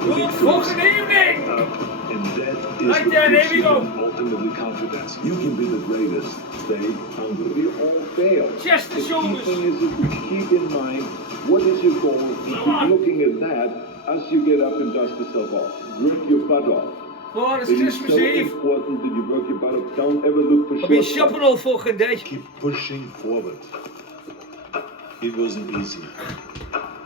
Good fucking evening! And that is Right what there, there gives we you go. ultimately confidence. You can be the greatest. Stay hungry. We all fail. Chest and The shoulders. key thing is that you keep in mind what is your goal and keep looking at that as you get up and dust yourself off. Work your butt off. Lord, it's It is Christmas so Eve. important that you work your butt off. Don't ever look for I've been shortcuts. shopping all fucking day. Keep pushing forward. It wasn't easy.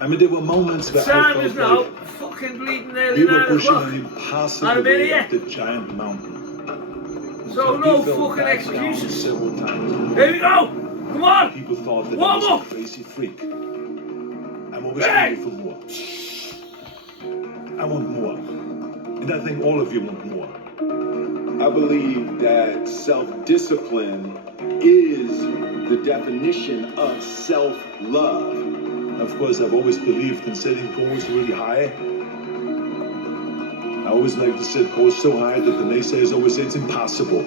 I mean, there were moments where Time I is felt now like fucking bleeding we nearly were 9 pushing o'clock. an impassable Out of here way yet? up the giant mountain. So we no fell fucking back down excuses. several times. Here we go. Come on. People thought that Warm I was up. a crazy freak. I'm always Hey. hungry for more. I want more. And I think all of you want more. I believe that self-discipline is the definition of self-love. Of course, I've always believed in setting goals really high. I always like to set goals so high that the naysayers always say it's impossible.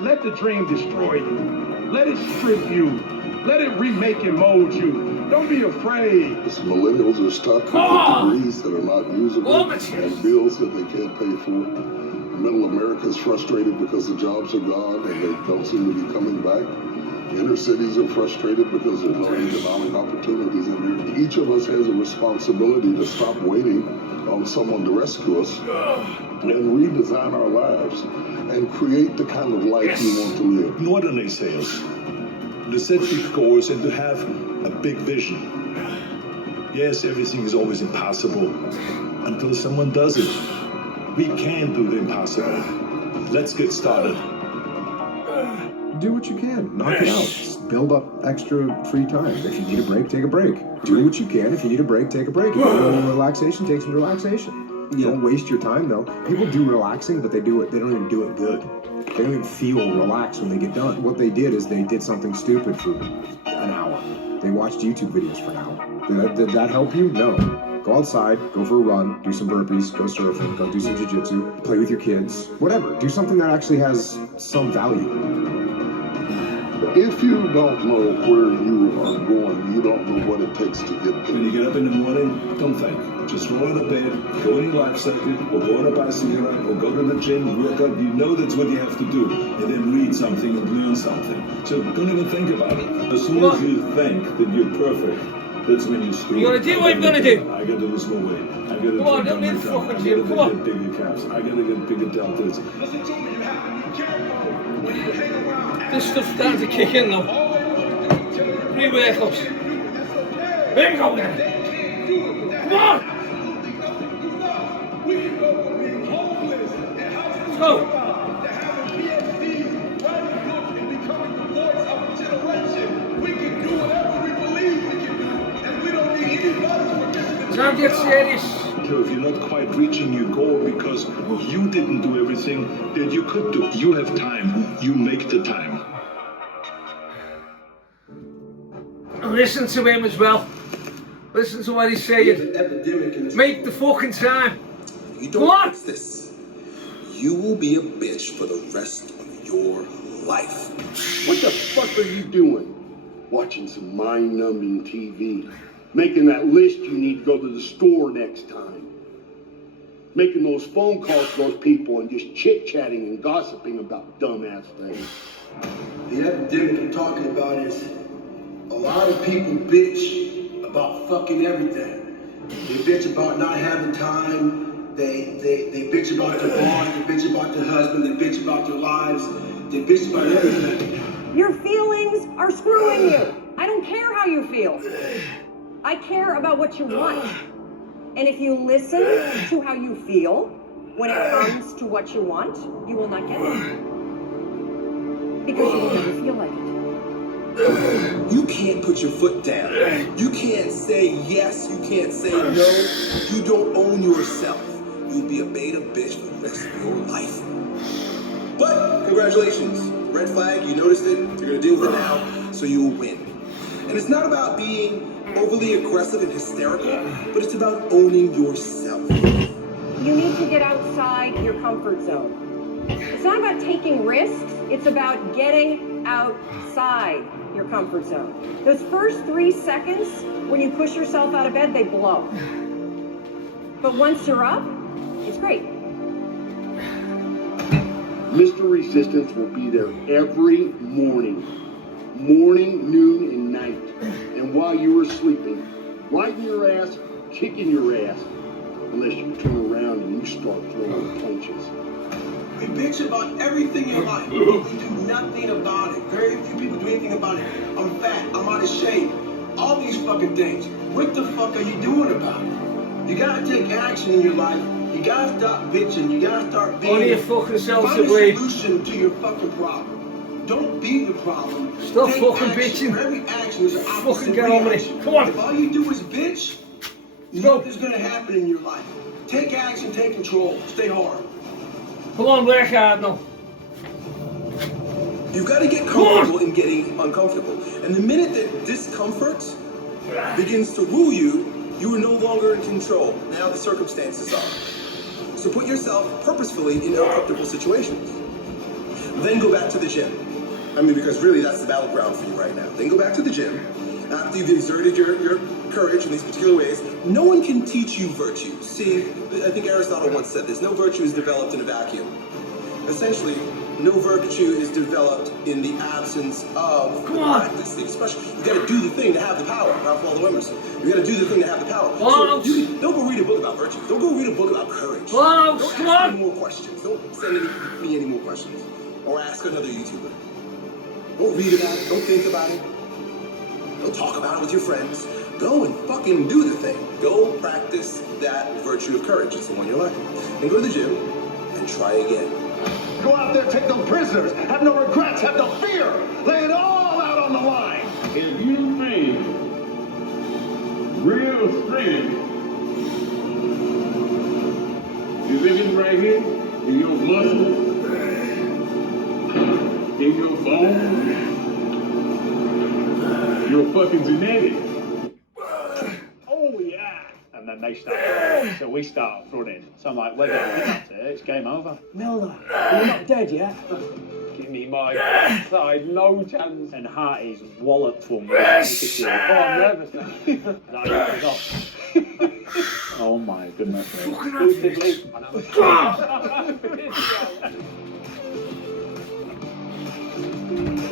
Let the dream destroy you. Let it strip you. Let it remake and mold you. Don't be afraid. This millennials are stuck with degrees that are not usable and bills that they can't pay for. Middle America is frustrated because the jobs are gone and they don't seem to be coming back. Inner cities are frustrated because there's no economic opportunities in there. Each of us has a responsibility to stop waiting on someone to rescue us and redesign our lives and create the kind of life we want to live. Ignore the naysayers. To set big goals and to have a big vision. Yes, everything is always impossible until someone does it. We can do the impossible. Let's get started. Do what you can. Knock it out. Just build up extra free time. If you need a break, take a break. Do what you can. If you need a break, take a break. If you need relaxation, take some relaxation. Don't waste your time though. People do relaxing, but they don't even do it good. They don't even feel relaxed when they get done. What they did is they did something stupid for an hour. They watched YouTube videos for an hour. Did that help you? No. Go outside, go for a run, do some burpees, go surfing, go do some jiu-jitsu, play with your kids, whatever. Do something that actually has some value. If you don't know where you are going, you don't know what it takes to get there. When you get up in the morning, don't think. Just roll out of bed, go in your life cycle, or go on a bicycle, or go to the gym, work out. You know that's what you have to do. And then read something and learn something. So don't even think about it. As soon as you think that you're perfect, that's when you screw. You gotta do what you're gonna do. I gotta lose more weight. I gotta Come on, drink don't my need tongue. fucking I gym. gotta Come get on. bigger calves. I gotta get bigger deltoids. Listen to me, you have to be careful when you hang around. This stuff's starting to kick in now. Pre-workouts. Here we go then. Come on. We can go from being homeless and Let's go. to having PhDs, writing books, and becoming the voice of a generation. We can do whatever we believe we can do, and we don't need anybody's permission. Now get serious. If you're not quite reaching your goal because you didn't do everything that you could do, you have time, you make the time. Listen to him as well. Listen to what he's saying. Make the fucking time. You Come don't on. fix this. You will be a bitch for the rest of your life. What the fuck are you doing? Watching some mind-numbing TV. Making that list you need to go to the store next time. Making those phone calls to those people and just chit-chatting and gossiping about dumbass things. The epidemic I'm talking about is a lot of people bitch about fucking everything. They bitch about not having time. They bitch about their boss. They bitch about their husband. They bitch about their lives. They bitch about everything. Your feelings are screwing you. I don't care how you feel. I care about what you want. And if you listen to how you feel when it comes to what you want, you will not get it. Because you will never feel like it. You can't put your foot down. You can't say yes. You can't say no. You don't own yourself. You'll be a beta bitch for the rest of your life. But congratulations. Red flag, you noticed it. You're gonna deal with it now, so you will win. And it's not about being overly aggressive and hysterical, but it's about owning yourself. You need to get outside your comfort zone. It's not about taking risks. It's about getting outside your comfort zone. Those first 3 seconds when you push yourself out of bed, they blow. But once you're up, it's great. Mr. Resistance will be there every morning, noon, and night. And while you are sleeping, riding your ass, kicking your ass, unless you turn around and you start throwing punches. We bitch about everything in life. We do nothing about it. Very few people do anything about it. I'm fat. I'm out of shape. All these fucking things. What the fuck are you doing about it? You gotta take action in your life. You gotta stop bitching. You gotta start being. Only a fucking self to Find a blame. solution to your fucking problem. Don't be the problem. Stop Take fucking action. bitching. For every action is an Fucking opposite get on with reaction. it. Come on. If all you do is bitch, nothing's gonna happen in your life. Take action. Take control. Stay hard. Come on, work hard now. You've got to get comfortable in getting uncomfortable. And the minute that discomfort begins to rule you, you are no longer in control. Now the circumstances are. So put yourself purposefully in uncomfortable situations. Then go back to the gym. I mean, because really that's the battleground for you right now. Then go back to the gym. After you've exerted your courage in these particular ways, no one can teach you virtue. See, I think Aristotle once said this, no virtue is developed in a vacuum. Essentially, no virtue is developed in the absence of the practice, the expression. You gotta do the thing to have the power, Ralph Waldo Emerson. You gotta do the thing to have the power. So don't go read a book about virtue. Don't go read a book about courage. Don't ask any more questions. Don't send me any more questions. Or ask another YouTuber. Don't read about it. Don't think about it. Don't talk about it with your friends. Go and fucking do the thing. Go practice that virtue of courage. It's the one you're lacking. And go to the gym and try again. Go out there, take no prisoners, have no regrets, have no fear. Lay it all out on the line. If you think real strength is living right here in your muscle, in your bone, your fucking genetics. Oh yeah. And then they start. So we start running. So I'm like, wait, that's it. It's game over. Milner, you're not dead yet. Give me my side, no chance. And Harty's walloped one. Oh, I'm nervous now. Oh my goodness.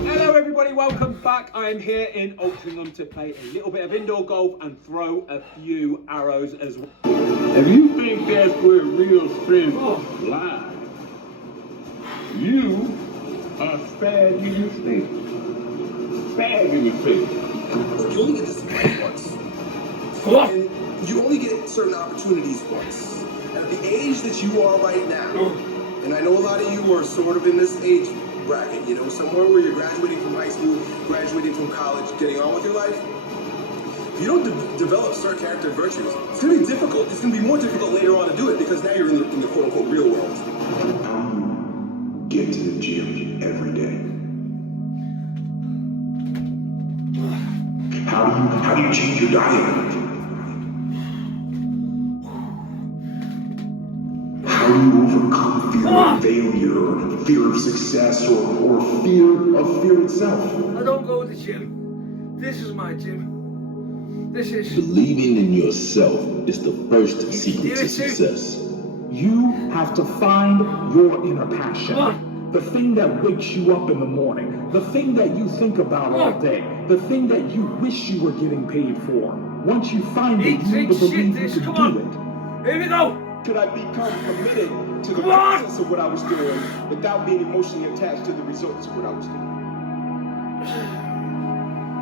Hello everybody, welcome back. I am here in Altrincham to play a little bit of indoor golf and throw a few arrows as well. If you think that's where real strength lies, you are sad in your state. Sad in your face. You only get this life once. And you only get certain opportunities once. At the age that you are right now, and I know a lot of you are sort of in this age bracket, you know, somewhere where you're graduating from high school, graduating from college, getting on with your life. If you don't develop certain character virtues, it's going to be difficult. It's going to be more difficult later on to do it because now you're in the quote-unquote real world. How do you get to the gym every day? How do you change your diet? How do you overcome fear of failure, or fear of success, or fear of fear itself? I don't go to the gym. This is my gym. This is... Believing in yourself is the first secret to success. You have to find your inner passion. The thing that wakes you up in the morning. The thing that you think about all day. The thing that you wish you were getting paid for. Once you find it, you need to believe you can do it. Here we go. Could I become committed to the process of what I was doing without being emotionally attached to the results of what I was doing?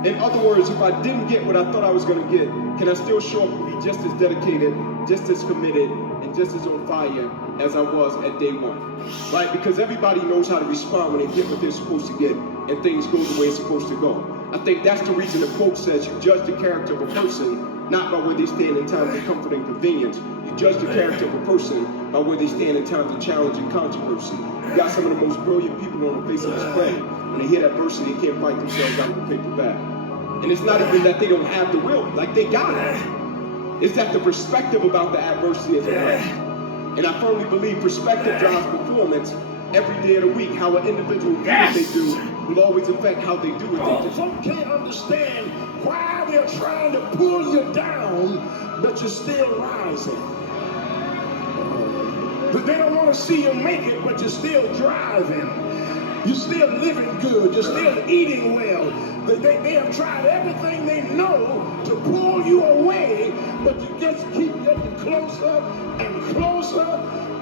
In other words, if I didn't get what I thought I was going to get, can I still show up and be just as dedicated, just as committed, and just as on fire as I was at day one? Right? Because everybody knows how to respond when they get what they're supposed to get and things go the way it's supposed to go. I think that's the reason the quote says you judge the character of a person not by where they stand in times of comfort and convenience. You judge the character of a person by where they stand in times of challenge and controversy. You got some of the most brilliant people on the face of this planet. When they hear adversity, they can't fight themselves out of the paper bag. And it's not even that they don't have the will, like they got it. It's that the perspective about the adversity is right. And I firmly believe perspective drives performance every day of the week. How an individual do what they do will always affect how they do what they do. Some can't understand why they're trying to pull you down, but you're still rising. But they don't want to see you make it, but you're still driving. You're still living good. You're still eating well. They have tried everything they know to pull you away, but you just keep getting closer and closer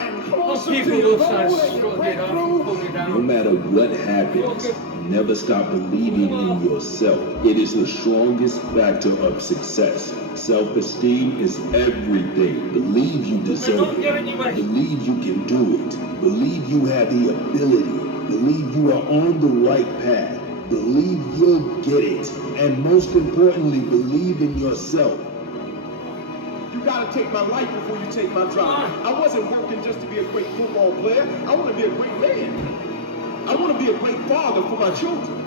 and closer to your goal and your breakthrough. No matter what happens, never stop believing in yourself. It is the strongest factor of success. Self-esteem is everything. Believe you deserve it. Believe you can do it. Believe you have the ability. Believe you are on the right path. Believe you'll get it. And most importantly, believe in yourself. You gotta take my life before you take my job. I wasn't working just to be a great football player. I want to be a great man. I want to be a great father for my children.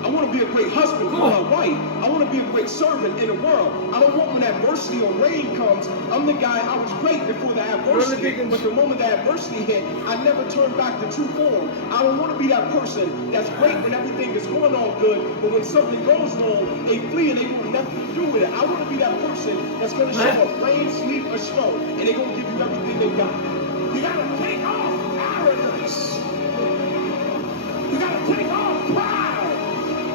I want to be a great husband for my wife. I want to be a great servant in the world. I don't want when adversity or rain comes, I'm the guy, I was great before the adversity, but the moment the adversity hit, I never turned back to true form. I don't want to be that person that's great when everything is going all good, but when something goes wrong, they flee and they want nothing to do with it. I want to be that person that's going to show up rain, sleet, or snow, and they're going to give you everything they got. You got to take off arrogance. You got to take off pride.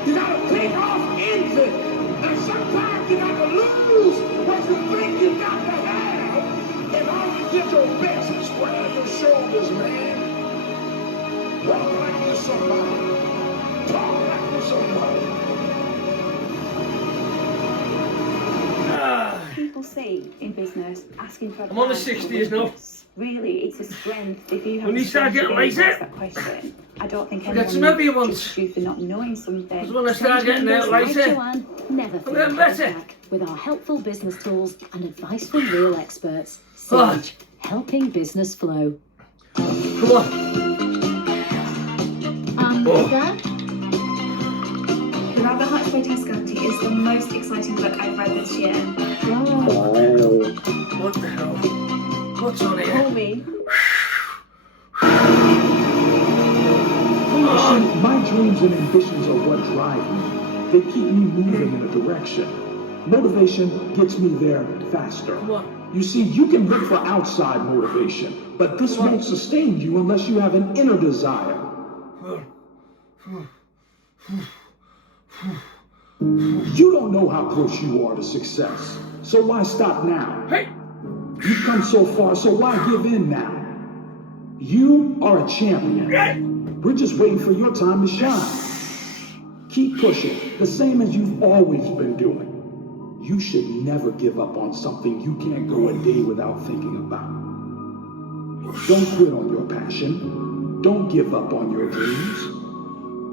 You gotta take off envy. And sometimes you gotta lose what you think you got to have in order to get your best and square your shoulders, man. Walk like you're somebody. Talk like you're somebody. People say in business, asking for I'm on the 60s now. Really, it's a strength if you have When you start getting lazy, that question. I don't think get some heavy anyone ones. judges you for not knowing something. Because when I start getting out lazy, Never I'm feel getting better. back with our helpful business tools and advice from real experts. Sage, helping business flow. Come on. Dad, The Rabbit Hutch by Tascante is the most exciting book I've read this year. What the hell? What's on here? Call me. My dreams and ambitions are what drive me. They keep me moving in a direction. Motivation gets me there faster. You see, you can look for outside motivation, but this won't sustain you unless you have an inner desire. You don't know how close you are to success, so why stop now? Hey! You've come so far, so why give in now? You are a champion. We're just waiting for your time to shine. Keep pushing, the same as you've always been doing. You should never give up on something you can't go a day without thinking about. Don't quit on your passion. Don't give up on your dreams.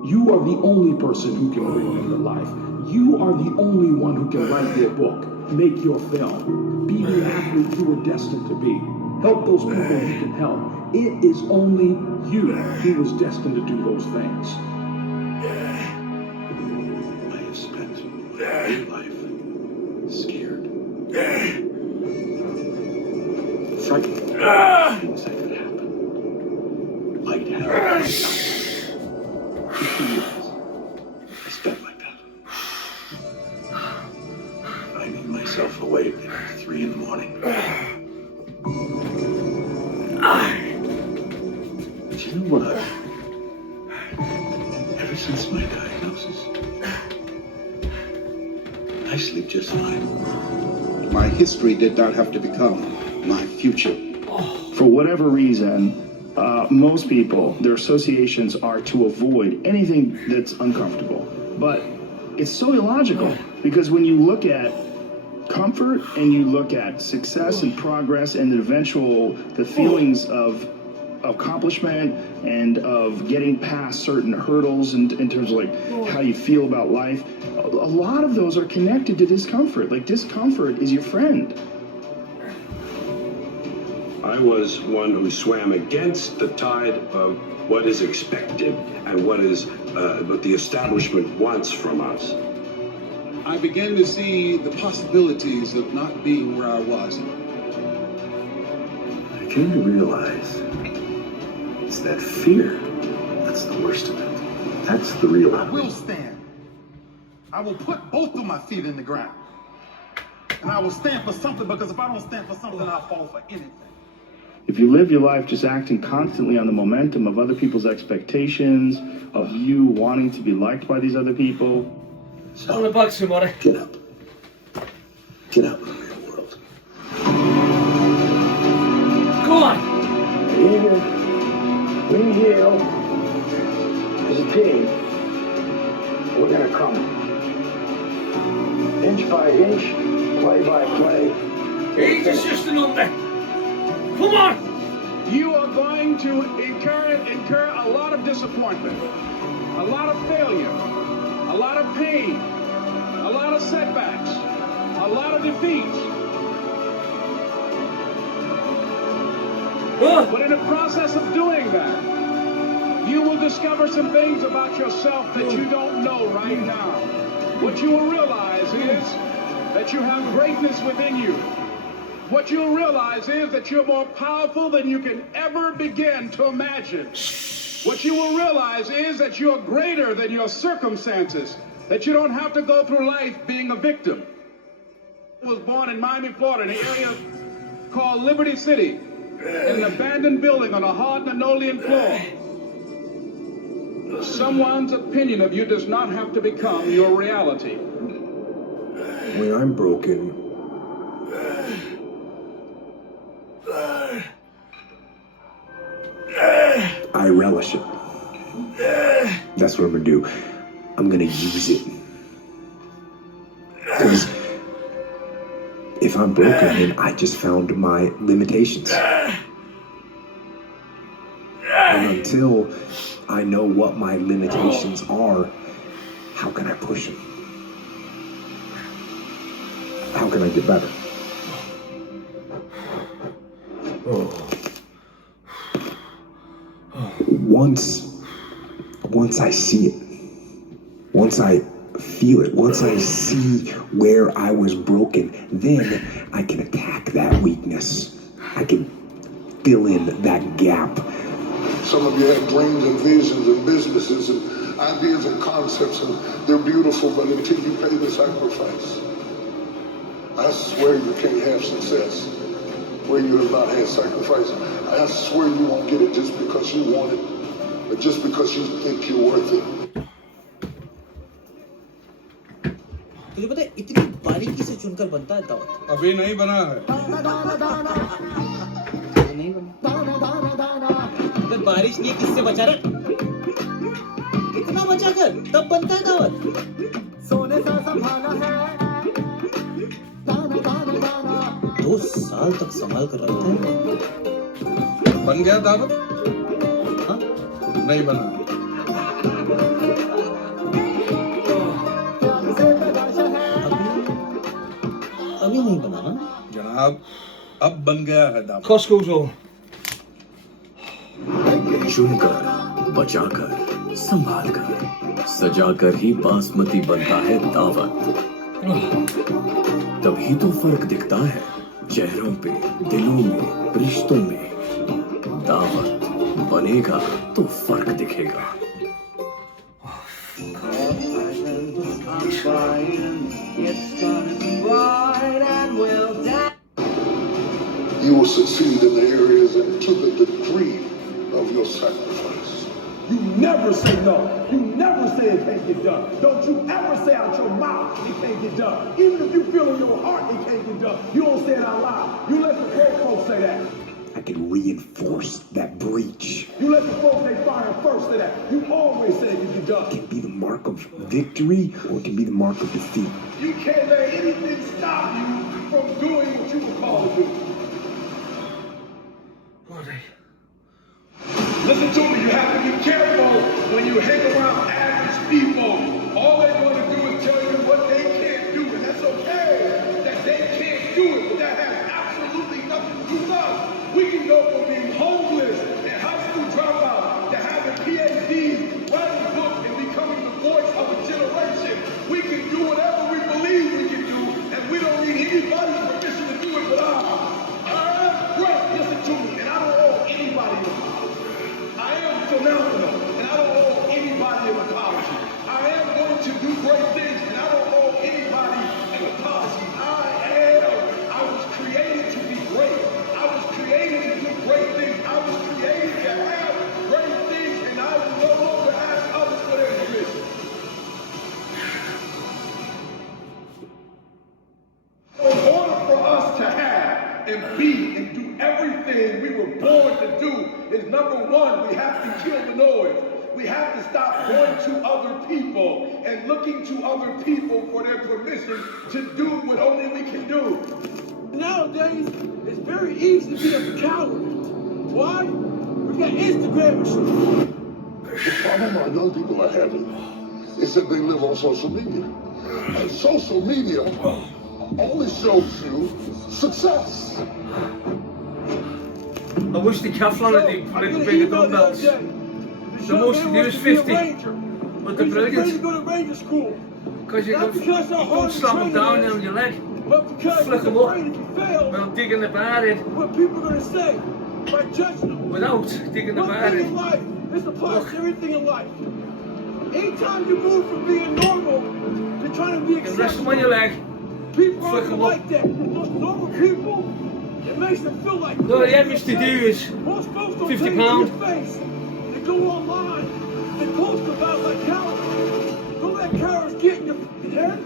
You are the only person who can bring you to life. You are the only one who can write your book, make your film, be the athlete you were destined to be. Help those people you can help. It is only you who was destined to do those things. I have spent my whole life scared. Frightened. Things that could happen. Might happen. 15 years I spent like that. Finding myself awake at 3 in the morning. But you know what? Ever since my diagnosis, I sleep just fine. My history did not have to become my future. For whatever reason, most people, their associations are to avoid anything that's uncomfortable. But it's so illogical because when you look at comfort and you look at success and progress and the feelings of accomplishment and of getting past certain hurdles in terms of like how you feel about life, a lot of those are connected to discomfort. Like discomfort is your friend. I was one who swam against the tide of what is expected and what the establishment wants from us. I began to see the possibilities of not being where I was. I came to realize it's that fear that's the worst of it. That's the real. I will stand. I will put both of my feet in the ground. And I will stand for something, because if I don't stand for something, I'll fall for anything. If you live your life just acting constantly on the momentum of other people's expectations, of you wanting to be liked by these other people. On the back, somebody. Get up. Get out of the real world. Come on. We heal. As a team, we're gonna come. Inch by inch, play by play. He's just an under. Come on. You are going to incur a lot of disappointment, a lot of failure, a lot of pain, a lot of setbacks, a lot of defeats. But in the process of doing that, you will discover some things about yourself that you don't know right now. What you will realize is that you have greatness within you. What you'll realize is that you're more powerful than you can ever begin to imagine. What you will realize is that you're greater than your circumstances, that you don't have to go through life being a victim. I was born in Miami, Florida, in an area called Liberty City, in an abandoned building on a hard linoleum floor. Someone's opinion of you does not have to become your reality. When I'm broken, I relish it. That's what I'm gonna do. I'm gonna use it. Because if I'm broken, then I just found my limitations. And until I know what my limitations are, how can I push them? How can I get better? Once I see it, once I feel it, once I see where I was broken, then I can attack that weakness. I can fill in that gap. Some of you have dreams and visions and businesses and ideas and concepts, and they're beautiful, but until you pay the sacrifice, I swear you can't have success where you have not had sacrifice. I swear you won't get it just because you want it, but just because you think you're worth it. तुझे पता है इतनी बारीकी से चुनकर बनता है दावत अभी नहीं बना है नहीं बना अगर बारिश नहीं किससे बचा रहा इतना बचा कर तब बनता है दावत सोने सा संभाला है 2 साल तक संभाल कर रखते हैं बन गया दावत हाँ नहीं बना अभी नहीं बना ना जनाब अब बन गया है दावत Costco's all. चुनकर, बचाकर, संभालकर, सजाकर ही बासमती बनता है दावत। तभी तो फर्क दिखता है चेहरों पे, दिलों में, रिश्तों में। दावत बनेगा तो फर्क दिखेगा। You will succeed in the areas and to the degree of your sacrifice. You never say no. You never say it can't get done. Don't you ever say out your mouth it can't get done. Even if you feel in your heart it can't get done, you don't say it out loud. You let the poor folks say that. I can reinforce that breach. You let the folks they fire first say that. You always say it can get done. It can be the mark of victory or it can be the mark of defeat. You can't let anything stop you from doing what you were called to do. Listen to me, you have to be careful when you hang around average people. All they're going to do is tell you what they can't do, and that's okay that they can't do it, but that has absolutely nothing to do with us. We can go from being homeless and high school dropout to having PhDs, writing books, and becoming the voice of a generation. We can do whatever we believe we can do, and we don't need anybody's permission to do it but ours. Great, listen to me, and I don't owe anybody an apology. I am phenomenal, and I don't owe anybody an apology. I am going to do great things, and I don't owe anybody an apology. I was created to be great. I was created to do great and be and do everything we were born to do is number one, we have to kill the noise. We have to stop going to other people and looking to other people for their permission to do what only we can do. Nowadays, it's very easy to be a coward. Why? We got Instagram. The problem our young people are having is that they live on social media. And social media only shows you success. I wish the Kevlar had been a little bigger dumbbells. The most you do is 50. But they're brilliant. Because you don't slam them down on your leg. Flick them up. Without digging the bar in. What people are going to say by judging them. Without digging the bar in. Life, this applies to everything in life. Anytime you move from being normal to trying to be acceptable, rest them on your leg. People aren't like that. Those normal people, it makes them feel like all you have to do is £50. They go online and post about like cowards. Don't let cowards get in your head.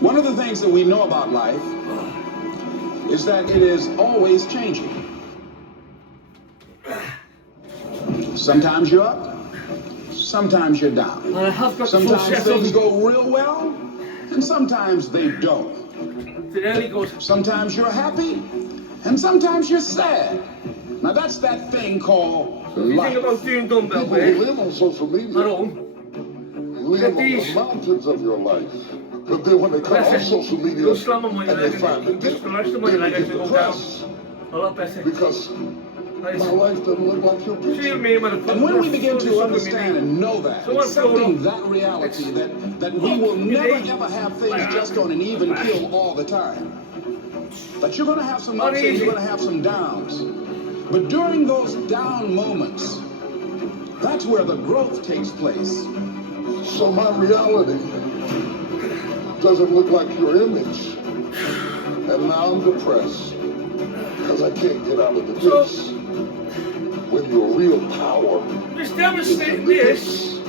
One of the things that we know about life is that it is always changing. Sometimes you're up, sometimes you're down. Sometimes things go real well, and sometimes they don't. Sometimes you're happy, and sometimes you're sad. Now that's that thing called life. Think about doing dumbbell, People who live on social media live on the mountains of your life. But then when they come off social media and they find the dip, they get depressed. Because my life doesn't look like your picture. And when we begin to understand and know that, accepting that reality that we will never ever have things just on an even keel all the time. That you're going to have some ups and you're going to have some downs. But during those down moments, that's where the growth takes place. So my reality doesn't look like your image. And now I'm depressed because I can't get out of the ditch. When your real power is demonstrating this.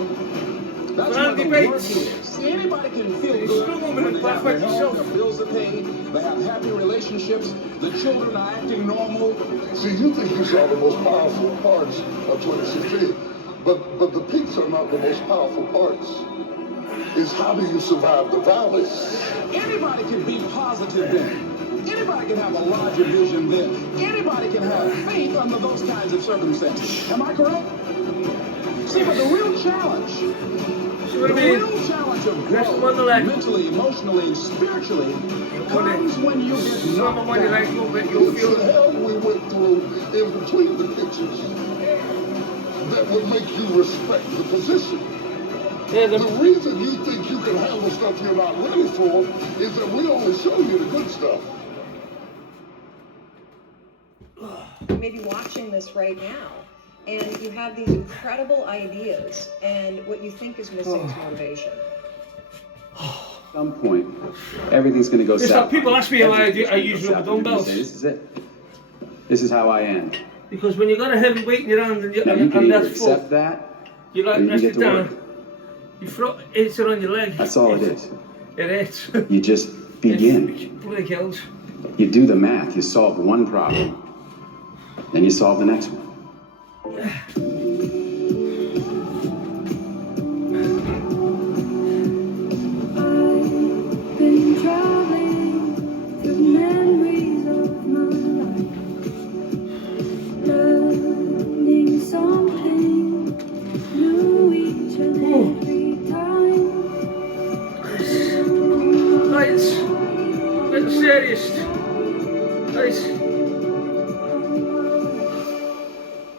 That's what the work is. See, anybody can feel good when they have their health, their bills are paid, they have happy relationships, the children are acting normal. See, you think you saw the most powerful parts of 2016, but the peaks are not the most powerful parts. It's how do you survive the valleys? Anybody can be positive then. Anybody can have a larger vision then. Anybody can have faith under those kinds of circumstances. Am I correct? See, but the real challenge, of growth, mentally, emotionally, and spiritually, comes when you get knocked down. It's the hell we went through in between the pictures that would make you respect the position. The reason you think you can handle stuff you're not ready for is that we only show you the good stuff. Maybe watching this right now, and you have these incredible ideas, and what you think is missing is motivation. At some point, everything's going to go south. People ask me how I use rubber dumbbells. This is it. This is how I am. Because when you got a heavy weight in your hand and, Now, you can and either that's full, accept that, you like or you rest can it get to down. work. You hit it on your leg. That's all it is. It hits. You just begin. It bloody kills. You do the math. You solve one problem, then you solve the next one. Been traveling through memories of my life, learning something new each and every time. Right, it's serious. Right.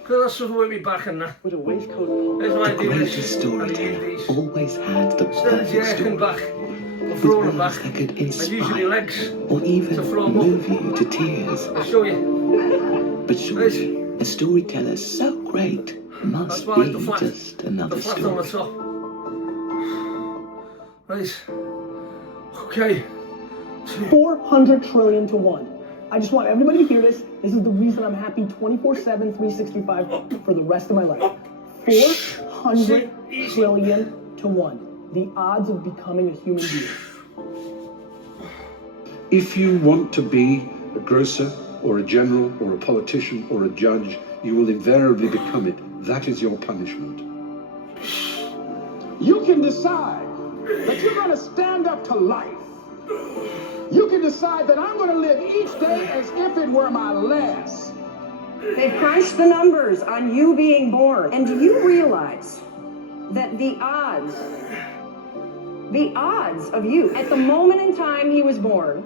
Because that's something with me back and that. With a waistcoat. That's why I do this. Greatest storyteller always had the perfect story. Back. With words that could inspire or even move you to tears. I'll show you. But surely, a storyteller so great must be just another flat story. on the top. Right. Okay. 400 trillion to 1. I just want everybody to hear this. This is the reason I'm happy 24/7, 365 for the rest of my life. 400 trillion to 1. The odds of becoming a human being. If you want to be a grocer, or a general, or a politician, or a judge, you will invariably become it. That is your punishment. You can decide that you're going to stand up to life. You can decide that I'm going to live each day as if it were my last. They've crunched the numbers on you being born. And do you realize that the odds of you, at the moment in time he was born,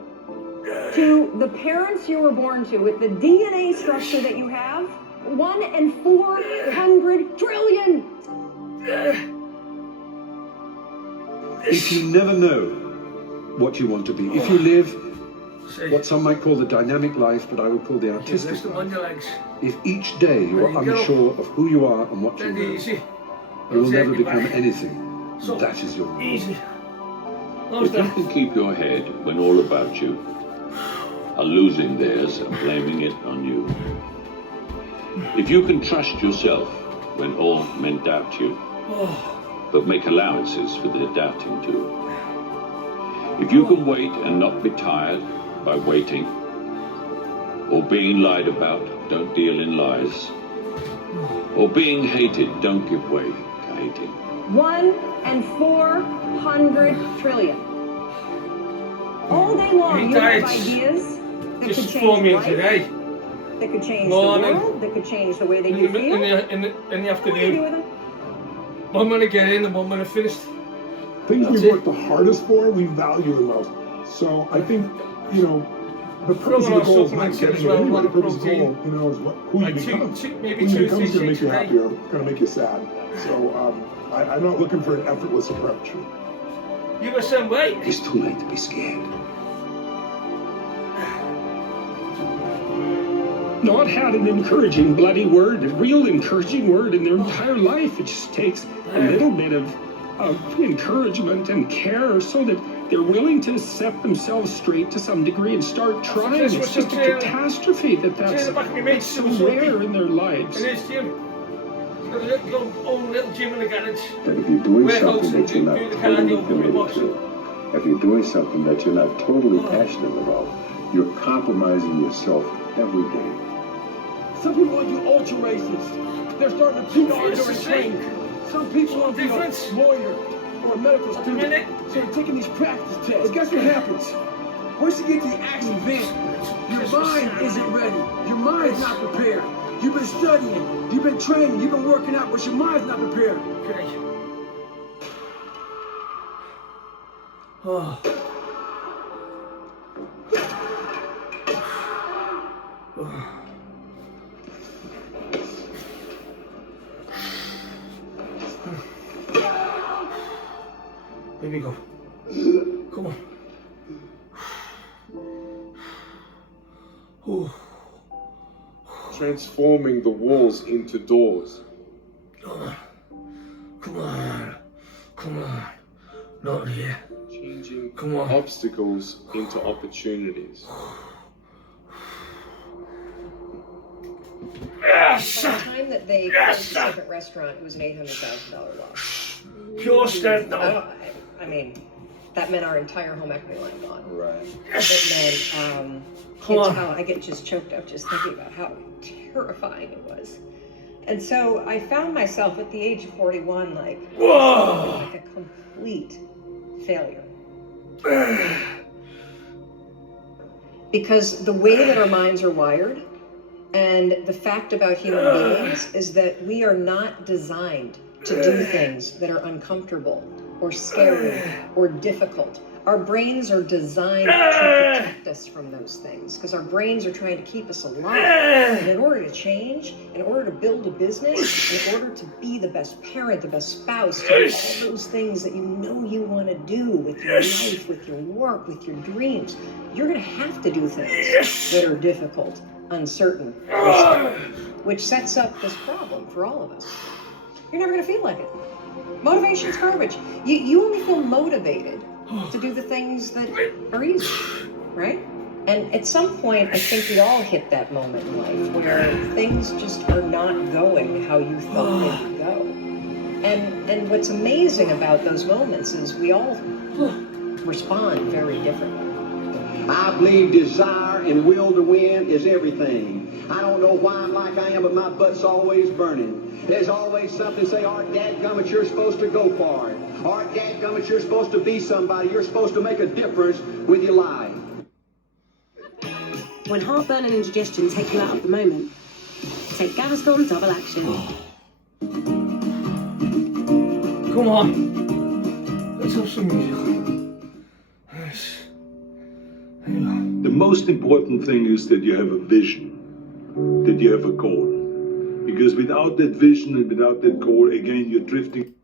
to the parents you were born to, with the DNA structure that you have, 1 in 400 trillion. If you never know what you want to be, if you live what some might call the dynamic life, but I would call the artistic life, if each day you are unsure of who you are and what you know, you will never become anything. That is your goal. Easy. If you can keep your head when all about you are losing theirs and blaming it on you, if you can trust yourself when all men doubt you, but make allowances for their doubting too, if you can wait and not be tired by waiting, or being lied about, don't deal in lies, or being hated, don't give way to hating. 1 in 400 trillion. All day long, you have ideas that could change life, that could change the world, that could change the way that you feel. In the What do you do afternoon. with them? One minute get in and 1 minute finished. Things That's we've worked the hardest for, we value the most. So I think, you know, the purpose of the goal is not getting it anyway. The purpose of the goal, you know, is who you become. Who you become is going to make you happier, going to make you sad. So I'm not looking for an effortless approach. You were some way. It's too late to be scared. Not had an encouraging bloody word, a real encouraging word in their entire life. It just takes a little bit of encouragement and care so that they're willing to set themselves straight to some degree and start trying. It's just a catastrophe that's so rare in their lives. It is, Jim. Got a little own little gym in the garage. That if you're doing Warehouse something that you're not do the totally cardio, do the committed boxing. to, if you're doing something that you're not totally passionate about, you're compromising yourself every day. Some people want to do ultra races. They're starting to PR during training. Some people want to be a lawyer or a medical student. So they're taking these practice tests. But guess what happens? Once you get to the actual event, your mind isn't ready. Your mind's not prepared. You've been studying, you've been training, you've been working out, but your mind's not prepared. Okay. Oh. Here we go. Come on. Oh. Transforming the walls into doors. Come on. Come on. Not here. Changing Come on. obstacles into opportunities. Yes! By the time that they closed the second restaurant, it was an $800,000 loss. Pure stand-up. I mean, that meant our entire home equity line gone. Right. It meant, I get just choked up just thinking about how terrifying it was. And so I found myself at the age of 41, like a complete failure. Because the way that our minds are wired, and the fact about human beings is that we are not designed to do things that are uncomfortable or scary or difficult. Our brains are designed to protect us from those things because our brains are trying to keep us alive. And in order to change, in order to build a business, in order to be the best parent, the best spouse, to do all those things that you know you want to do with your life, with your work, with your dreams, you're going to have to do things that are difficult, uncertain, or scary, which sets up this problem for all of us. You're never going to feel like it. Motivation's garbage. You only feel motivated to do the things that are easy, right? And at some point, I think we all hit that moment in life where things just are not going how you thought they would go. And what's amazing about those moments is we all respond very differently. I believe desire and will to win is everything. I don't know why I'm like I am, but my butt's always burning. There's always something to say, Art dadgummit, you're supposed to go for it. Art dadgummit, you're supposed to be somebody. You're supposed to make a difference with your life. When heartburn and indigestion take you out of the moment, take Gaviscon Double Action. Come on. Let's have some music. Yes. The most important thing is that you have a vision, that you have a goal. Because without that vision and without that goal, again, you're drifting.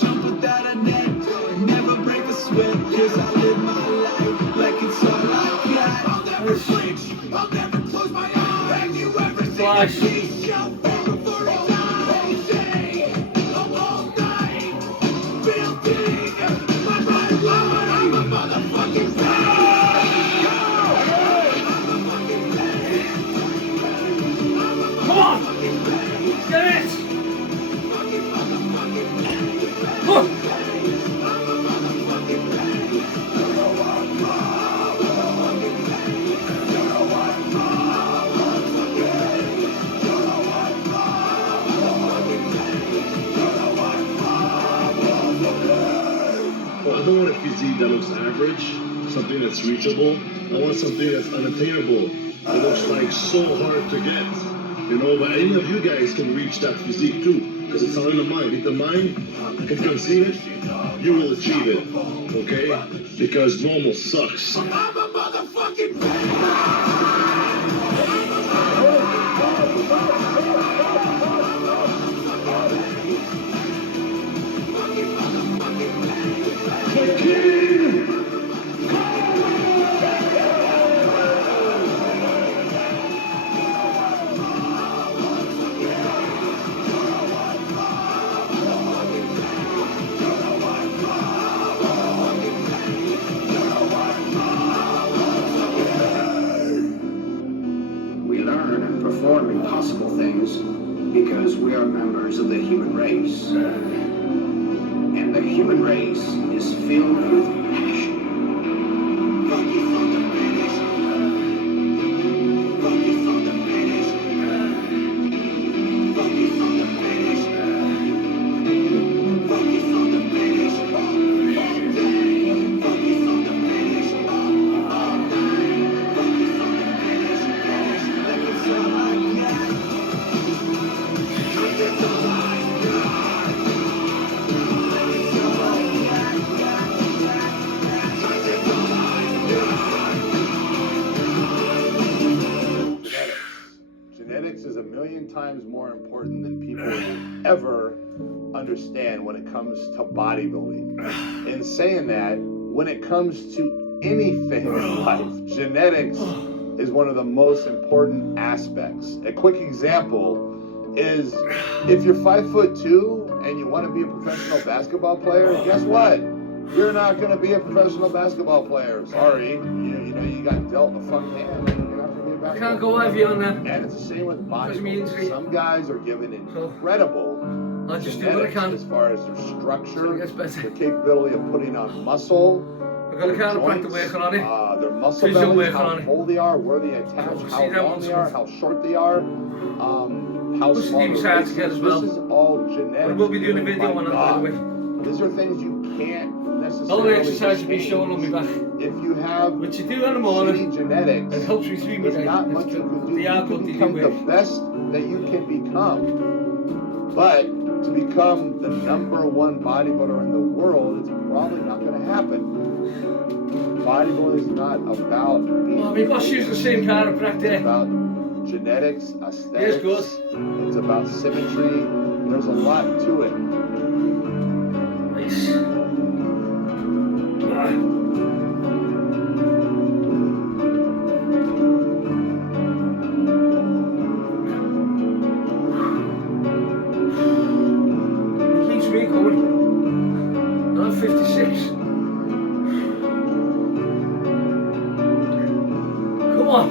Jump without a net, never break a sweat, 'cause I live my life like it's all I got. I'll never flinch, I'll never close my eyes. Have you ever seen a cheese shell fall before it dies? All day, all night, feel big, I'm a motherfucking Come on! Get it! Look! I don't want a physique that looks average, something that's reachable. I want something that's unattainable. It looks like so hard to get, you know, but any of you guys can reach that physique too, because it's all in the mind. If the mind can conceive it, you will achieve it, okay? Because normal sucks. I'm a motherfucking We learn and perform impossible things because we are members of the human race. And the human race is filled with passion. Genetics is a million times more important than people will ever understand when it comes to bodybuilding. In saying that, when it comes to anything in life, genetics is one of the most important aspects. A quick example is if you're 5'2" and you want to be a professional basketball player, guess what? You're not going to be a professional basketball player. Sorry, you got dealt a fucking hand. You're not going to be a basketball I can't go heavy on that. And it's the same with bodybuilding. Some guys are given incredible I'll just do what I can. as far as their structure, their capability of putting on muscle. I've got a chiropractor working on it. Their muscle Physio bellies, working how on it. full they are, where they attach, how long they are, how short they are, how Plus small the their side waist to get is. as well. This is all genetic. But we'll be doing a video on it, by the way. These are things you can't necessarily All the exercise will be change. shown on my back. If you have Which you do in the morning, shitty genetics, it helps me through my there's day. not It's much you can do. the You alcohol can that you become the wear. best that you can become. But to become the #1 bodybuilder in the world, it's probably not going to happen. Bodybuilding is not about being. Well, my boss used the same chiropractor. It's about genetics, aesthetics. good. It's about symmetry. There's a lot to it. Nice. It keeps me going. I'm 56. Come on.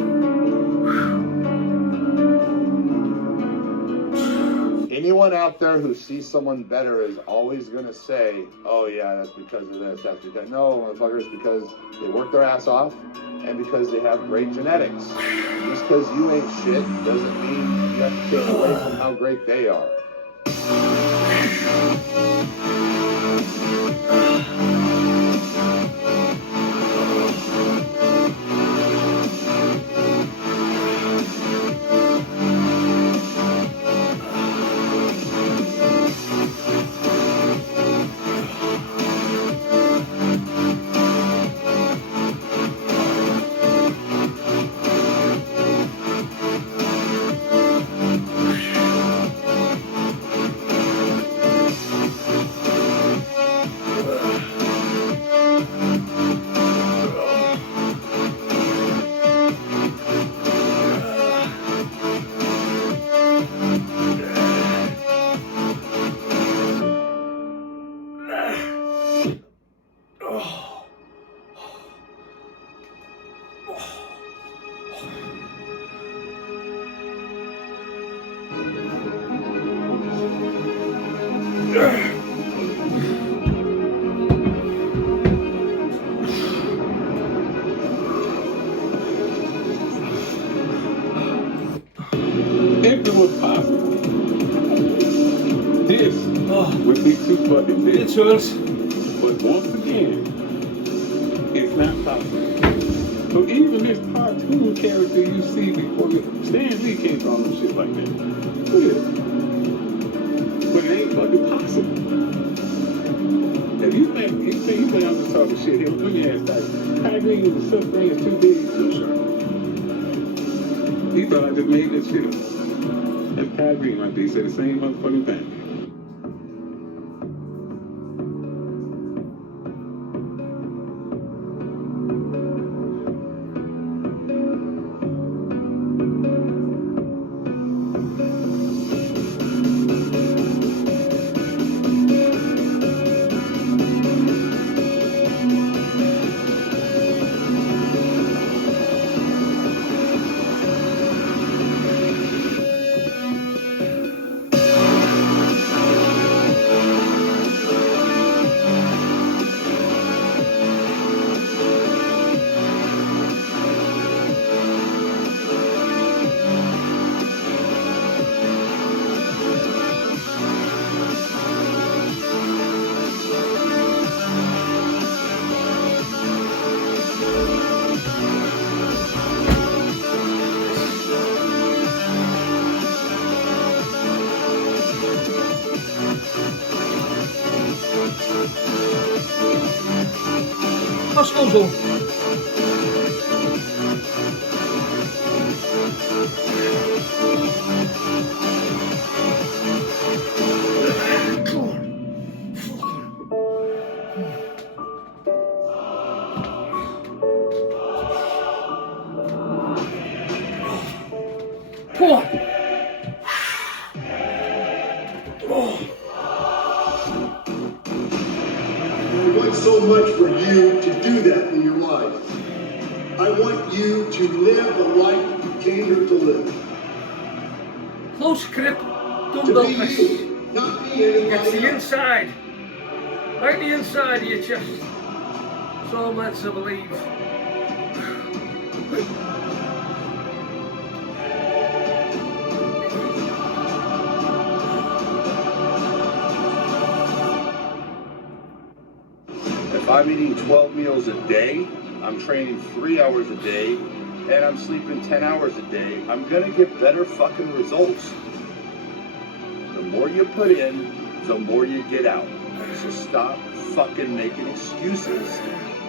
Anyone Everyone out there who sees someone better is always going to say, oh yeah, that's because of this, that's because... No, motherfuckers, because they work their ass off and because they have great genetics. Just because you ain't shit doesn't mean you have to take away from how great they are. If it was possible, this would be too fucking big. It hurts. But once again, it's not possible. So even this cartoon character you see before you, Stan Lee can't draw no shit like that. Look at it. But it ain't fucking possible. If you think I'm just talking shit here, let me ask that. Ty Green was such thing is too big. No, sir. He thought I just made this shit up. And Ty Green might be say the same motherfucking thing. Pascozo. Come on. I want so much for you to do that in your life. I want you to live the life you came here to live. Close grip, To dumbbell be press. you, not be anybody It's the else. inside. Right the inside of your chest. That's all I'm meant to believe. If I'm eating 12 meals a day, I'm training 3 hours a day, and I'm sleeping 10 hours a day, I'm gonna get better fucking results. The more you put in, the more you get out. So stop fucking making excuses.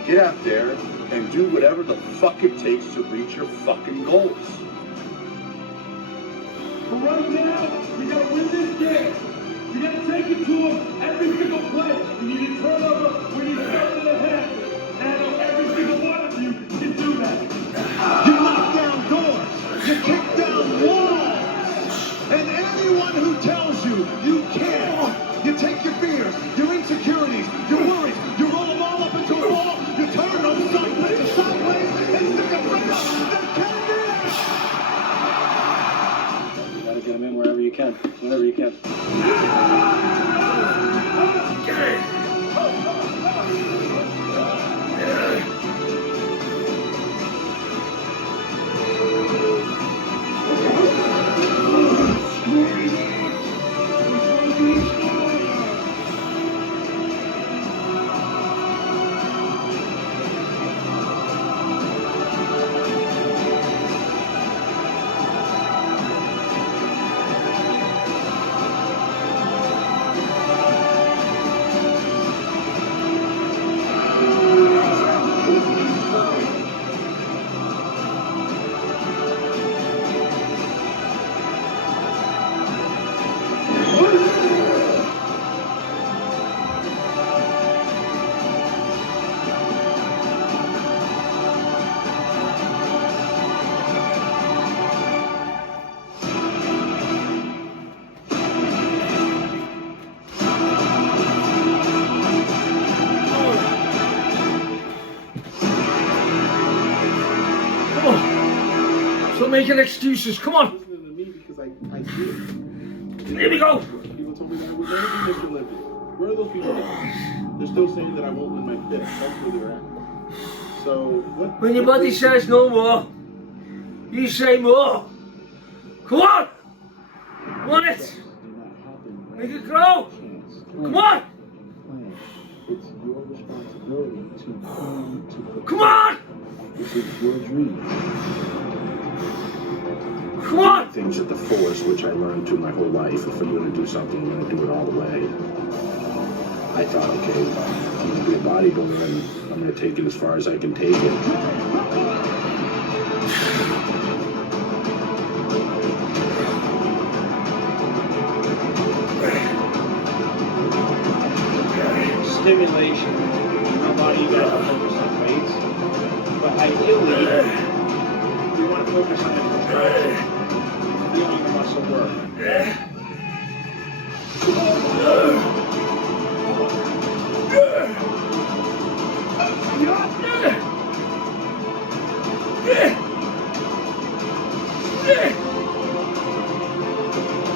Get out there and do whatever the fuck it takes to reach your fucking goals. But right now, we gotta win this game. We gotta take it to them every single play. We need to turn over. We need to start in the half. And I know every single one of you can do that. You knock down doors. You kick down walls. And anyone who tells you you can't, you take your fears, your insecurities, your worries, you roll them all up into a ball, you turn them sideways and stick a finger that can be. You gotta get them in wherever you can, whenever you can. Stop making excuses. Come on. Listening to me because I did. Here we go. People told me that I would never be Mr. Olympia. Where are those people now? They're still saying that I won't win my fifth. That's where they're at. So what? When your body says no more, you say more. Come on. Want it? Make it grow. Come on. It's your responsibility to Come on. This is your dream. Come on. Things at the fullest, which I learned through my whole life. If I'm going to do something, I'm going to do it all the way. I thought, okay, I'm going to be a bodybuilder, and I'm going to take it as far as I can take it. Stimulation. A lot of you guys are focused on weights, but ideally, we want to focus on the contraction, feeling the muscle work.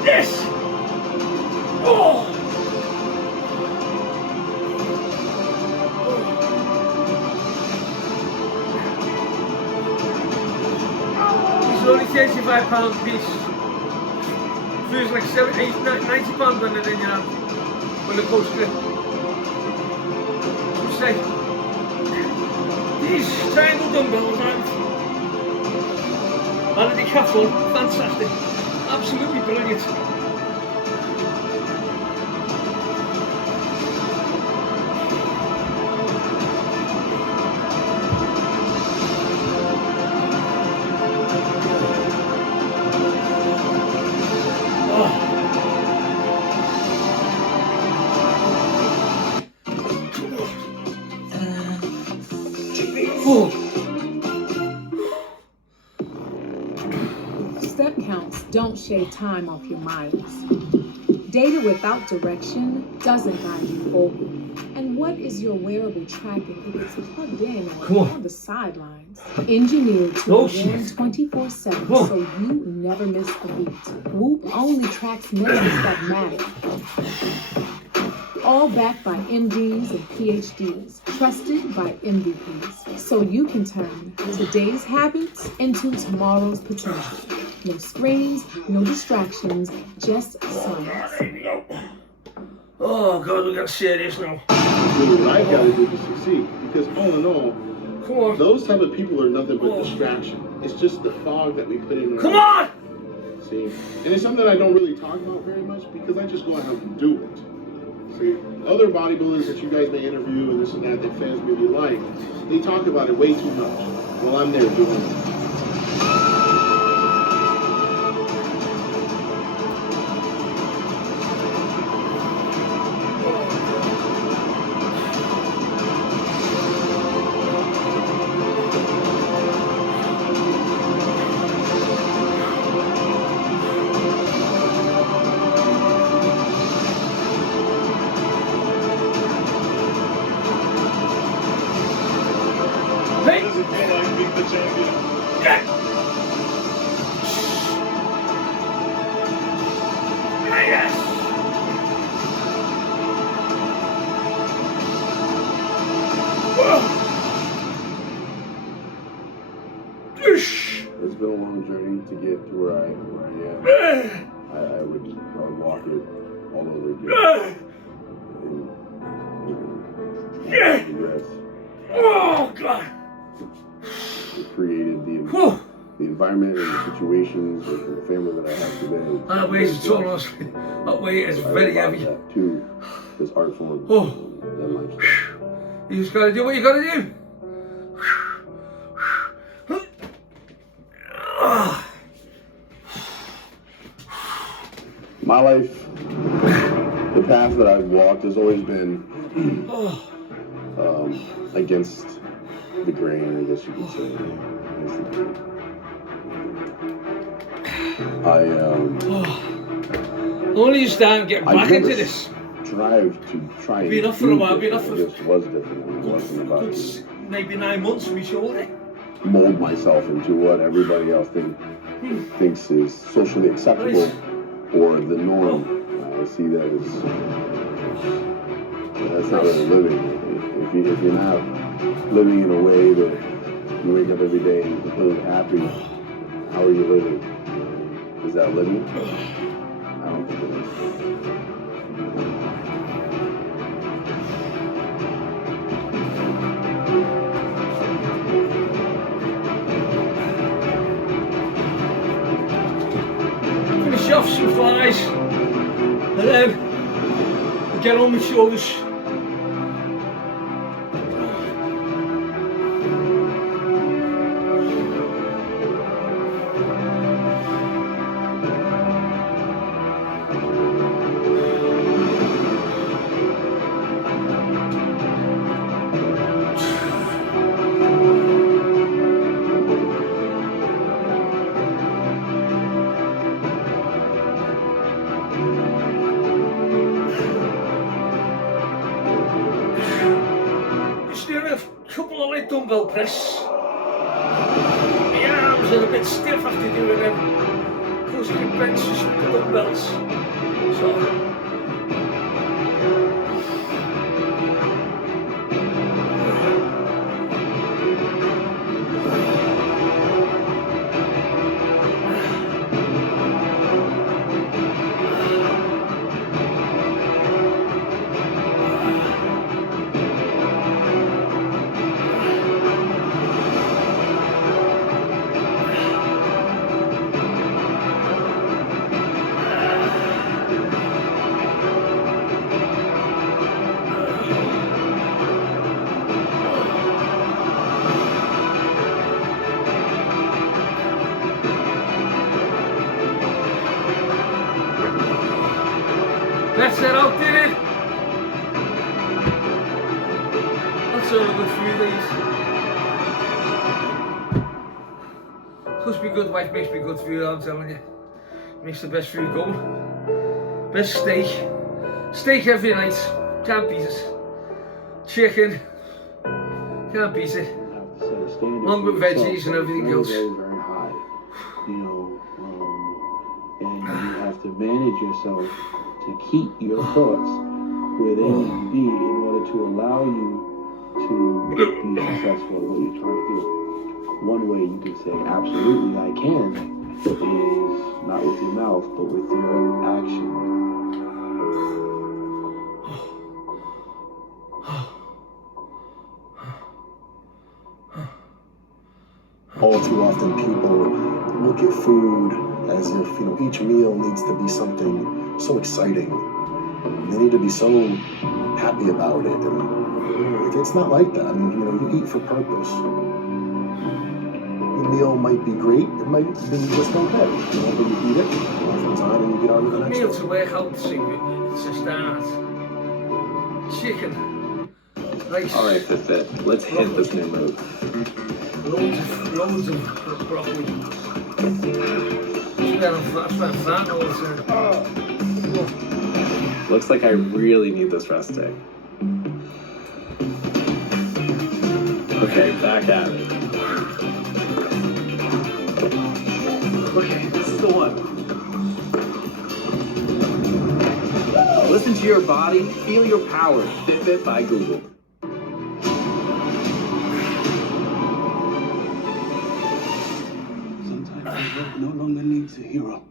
Yes. Oh. It's only 35 pounds piece. Feels like 70, 80, 90 pounds when they're in your hand. When it goes to say these triangle dumbbells and a decathlon, fantastic. Absolutely brilliant. Step counts don't shave time off your miles. Data without direction doesn't guide you forward. And what is your wearable tracking if it's plugged in or on the sidelines? Engineered to run 24/7 so you never miss a beat. Whoop only tracks measures that matter. All backed by MDs and PhDs, trusted by MVPs, so you can turn today's habits into tomorrow's potential. No screens, no distractions, just science. Oh God, we got serious now. Do what I've got to do to succeed. Because all in all, those type of people are nothing but distraction. It's just the fog that we put in. Come on! See, and it's something I don't really talk about very much because I just go out and do it. See, other bodybuilders that you guys may interview and this and that fans really like, they talk about it way too much. Well, I'm there doing it. It's been a long journey to get to where I am. I would walk it all over again. And regrets. Oh God! It created the environment and the situations and the family that I have today. That weight is tall, that weight is very heavy. That too, this art form and lifestyle. You just gotta do what you gotta do. My life, the path that I've walked has always been against the grain, I guess you could say. Only you start getting back into this. Drive to try and been off for a while, been off for it was different. It wasn't about maybe 9 months, we showed it. Mold myself into what everybody else thinks thinks is socially acceptable or the norm. I see that as that's not really living. If you're not living in a way that you wake up every day and you're completely happy, how are you living? Is that living? I don't think it is. Finish off some flies, and then get on my shoulders. Couple of light dumbbell press. My arms are a bit stiff after doing them. Of course you can bench just with the dumbbells. So that's it, out did it. That's all good for you these. Supposed to be good, wife makes me good for you, I'm telling you. Makes the best food going. Best steak. Steak every night. Can't beat it. Chicken. Can't beat it. Along with veggies and everything else. Very, very high. You know, and you have to manage yourself to keep your thoughts where they need to be in order to allow you to be successful at what you're trying to do. One way you can say, absolutely I can, is not with your mouth, but with your action. All too often people look at food as if, you know, each meal needs to be something so exciting. They need to be so happy about it, and it's not like that. I mean, you know, you eat for purpose. The meal might be great, it might be just okay. You know, but you eat it, oftentimes, and you get on to the next Meal one. to work out to start. Chicken. Rice. All right, Fitbit, let's hit this new move. Loads of broccoli. That's fat all the time. Looks like I really need this rest day. Okay, back at it. Okay, this is the one. Listen to your body, feel your power. Fitbit by Google. Sometimes the world no longer needs a hero.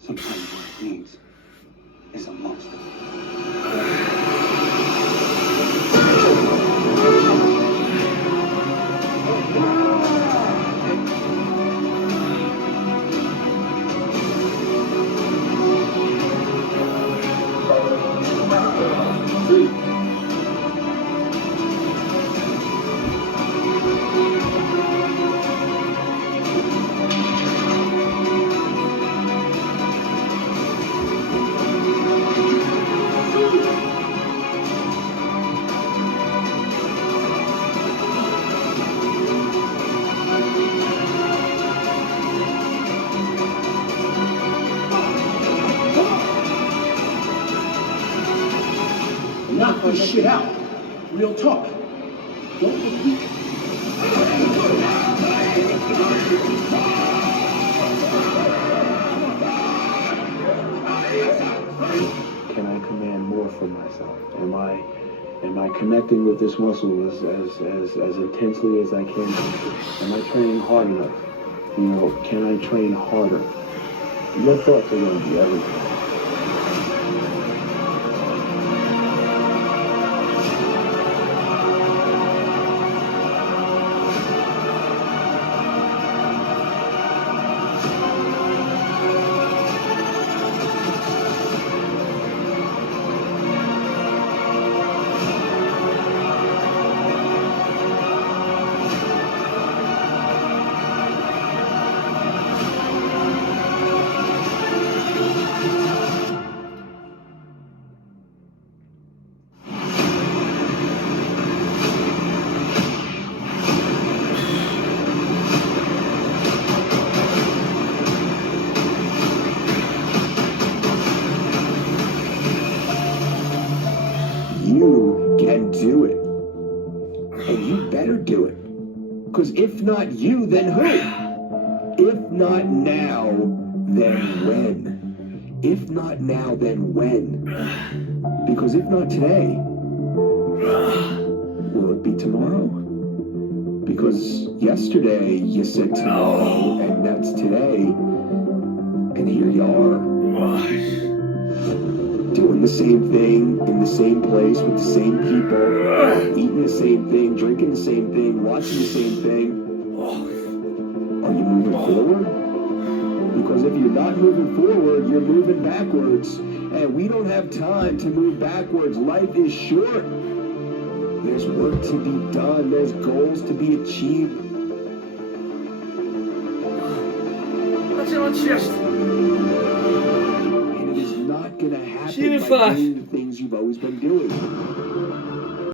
Sometimes what it needs is a monster. Knock this shit out. Real talk. Don't look weak. Can I command more for myself? Am I connecting with this muscle as intensely as I can? Am I training hard enough? You know, can I train harder? Your thoughts are going to be everything. You can do it. And you better do it. Because if not you, then who? If not now, then when? If not now, then when? Because if not today, will it be tomorrow? Because yesterday you said tomorrow, and that's today. And here you are. Doing the same thing, in the same place, with the same people, eating the same thing, drinking the same thing, watching the same thing. Are you moving forward? Because if you're not moving forward, you're moving backwards. And we don't have time to move backwards. Life is short. There's work to be done. There's goals to be achieved. That's in our chest. Going to happen by doing the things you've always been doing.